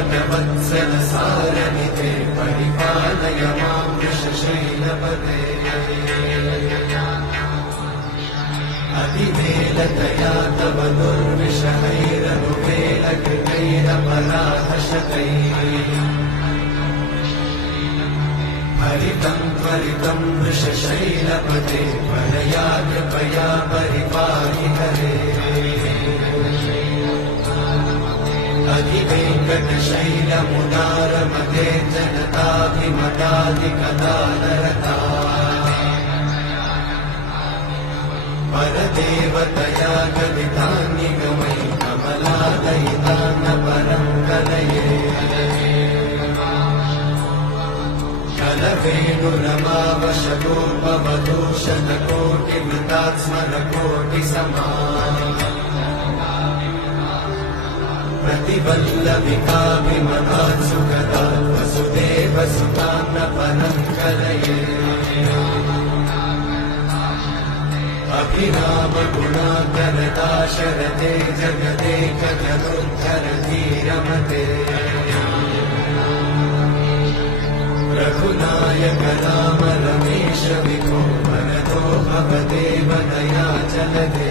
भक्तवत्सल सारनिधे परिपालय मां वृषशैलपते अतिवेलतया तव दुर्विषहैरनुवेलकृतैरपराधशतैः हरितं त्वरितं वृषशैलपते परया कृपया परिपाहि हरे अधिवेङ्कटशैलमुदारमते जनताभिमताधिकदानरता परदेवतया गदितान्निगमयि कमलादयिता न परं कलये कलवेणुरमावशतोपवधूशतकोटिमृतात्स्मरकोटिसमा प्रतिवल्लभिकाभिमनात् सुखदात् वसुदेवसुतां न परं कलये अभिरामगुणाकरता शरदे जगदेक जगोद्धर धीरमते रघुनायक राम रमेश विभो वरदो भवदेव दया जलदे।